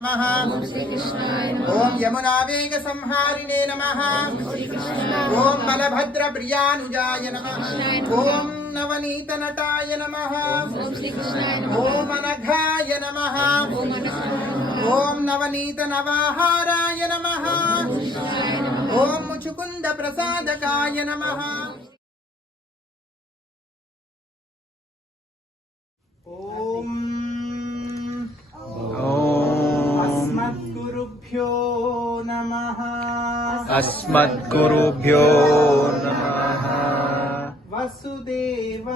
ओम यमुनावेग संहारिणे नमः। ओम बलभद्र प्रियानुजाय नमः। ओम नवनीत नटाय नमः। ओम अनघाय नमः। ओम नवनीत नवाहाराय नमः। ओम मुचुकुंद प्रसादकाय नमः। ओम अस्मद्गुरुभ्यो नमः। अस्मद्गुरुभ्यो नमः। वसुदेव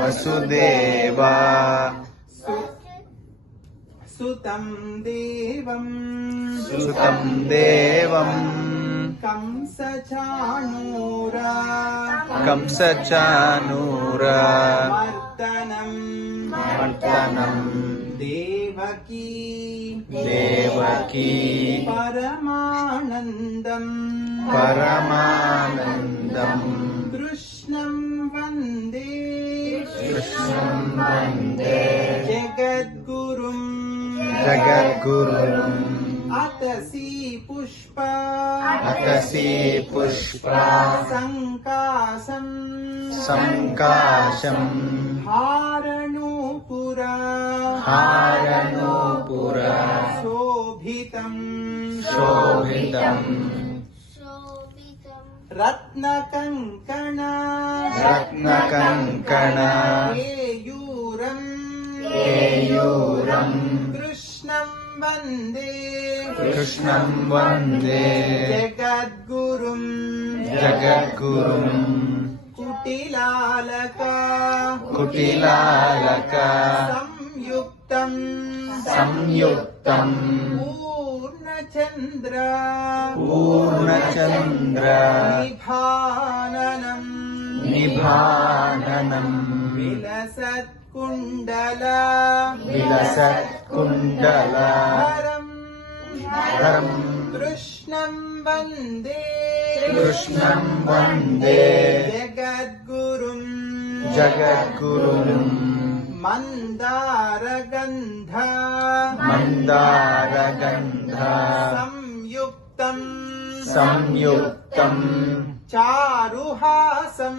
वसुदेव सुतं देवं सुतं देवं कंसचाणूरा कंसचाणूरा मर्दनं देवकी परमानन्दं कृष्णं वन्दे जगद्गुरुं अतसी पुष्पा संकाशं हारणूपुरा शोभितं रत्नकङ्कण केयूरं कृष्णं वन्दे जगद्गुरुं कुटिलालक संयुक्तं पूर्णचन्द्र निभाननं विलसत्कुण्डलधरं कृष्णं वन्दे जगद्गुरुं मन्दारगन्ध संयुक्तं चारुहासं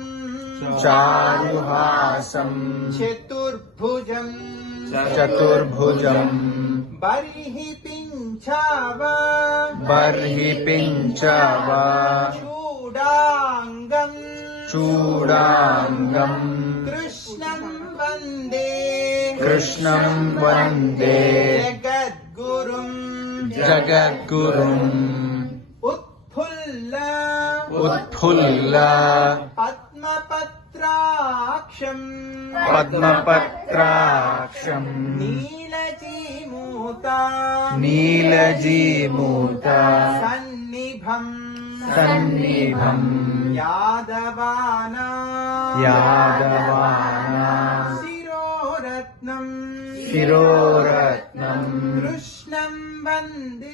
चतुर्भुजं बर्हि पिञ्चव चूडाङ्गं कृष्णं वन्दे जगद्गुरुं उत्फुल्ल पद्मपत्राक्षं नीलजीमूता सन्निभं यादवाना शिरोरत्नं कृष्णं वन्दे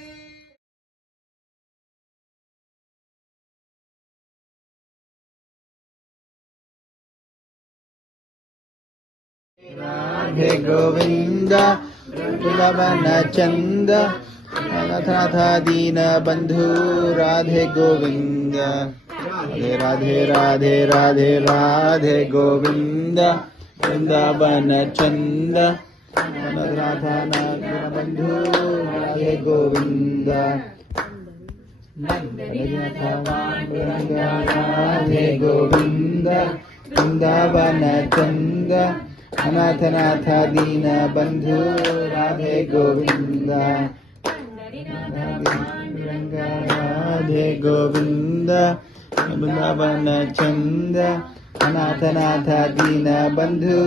राधे गोविंद लवन चंद नाथ दीन बंधु राधे गोविंद राधे राधे राधे राधे गोविंद वृंदावन चंद नाथ दीन बंधु राधे गोविंद राधे गोविंद वृंदावन चंद अनाथ दीन बंधु राधे गोविंद राधे गोविंद वृंदावन चंद अनाथ दीन बंधु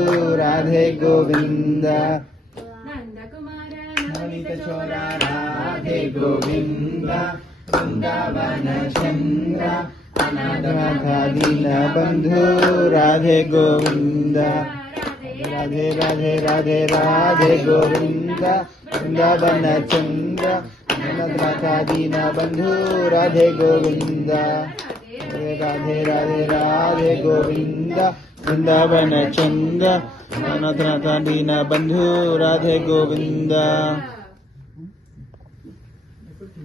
राधे गोविंद नवनीत चोरा राधे गोविंद वृंदावन चंद अनाथ दीन बंधु राधे गोविंद राधे राधे राधे राधे गोविंद वृंदावन चंद्र अनाथ दीन बंधु राधे गोविंद राधे राधे राधे गोविंद वृंदावन चंद्र अनाथ दीन बंधु Radhe Govind We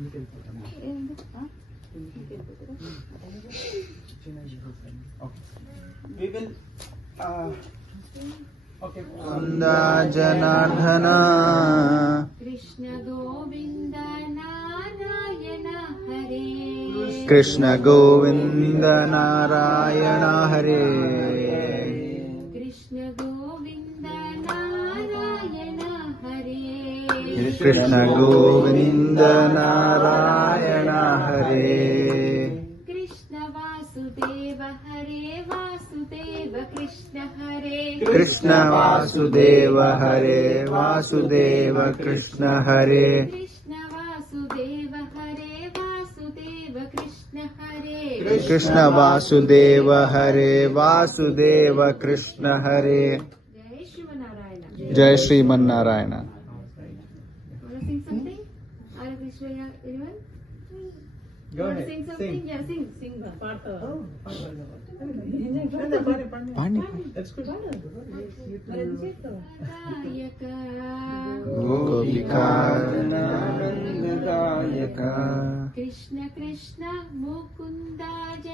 will. Okay. Sunda Janardhana Krishna Govinda Narayana Hare. Krishna Govinda Narayana Hare Krishna Govinda Narayana Hare. Krishna Govinda Narayana Hare Krishna Vasudeva Hare Vasudeva Krishna Hare. Krishna Vasudeva Hare Vasudeva Krishna Hare Krishna Vasudeva Hare Vasudeva Krishna Hare. Krishna Vasudeva Hare Vasudeva Krishna Hare Jai Shivanarayana. Jai Shriman Narayana. Want to sing something? Hare Krishna, anyone? Go Want to ahead. sing something? Sing. Yeah, sing. That's good. Nayaka. Gopika Nandayaka Krishna Krishna Mukunda Jai.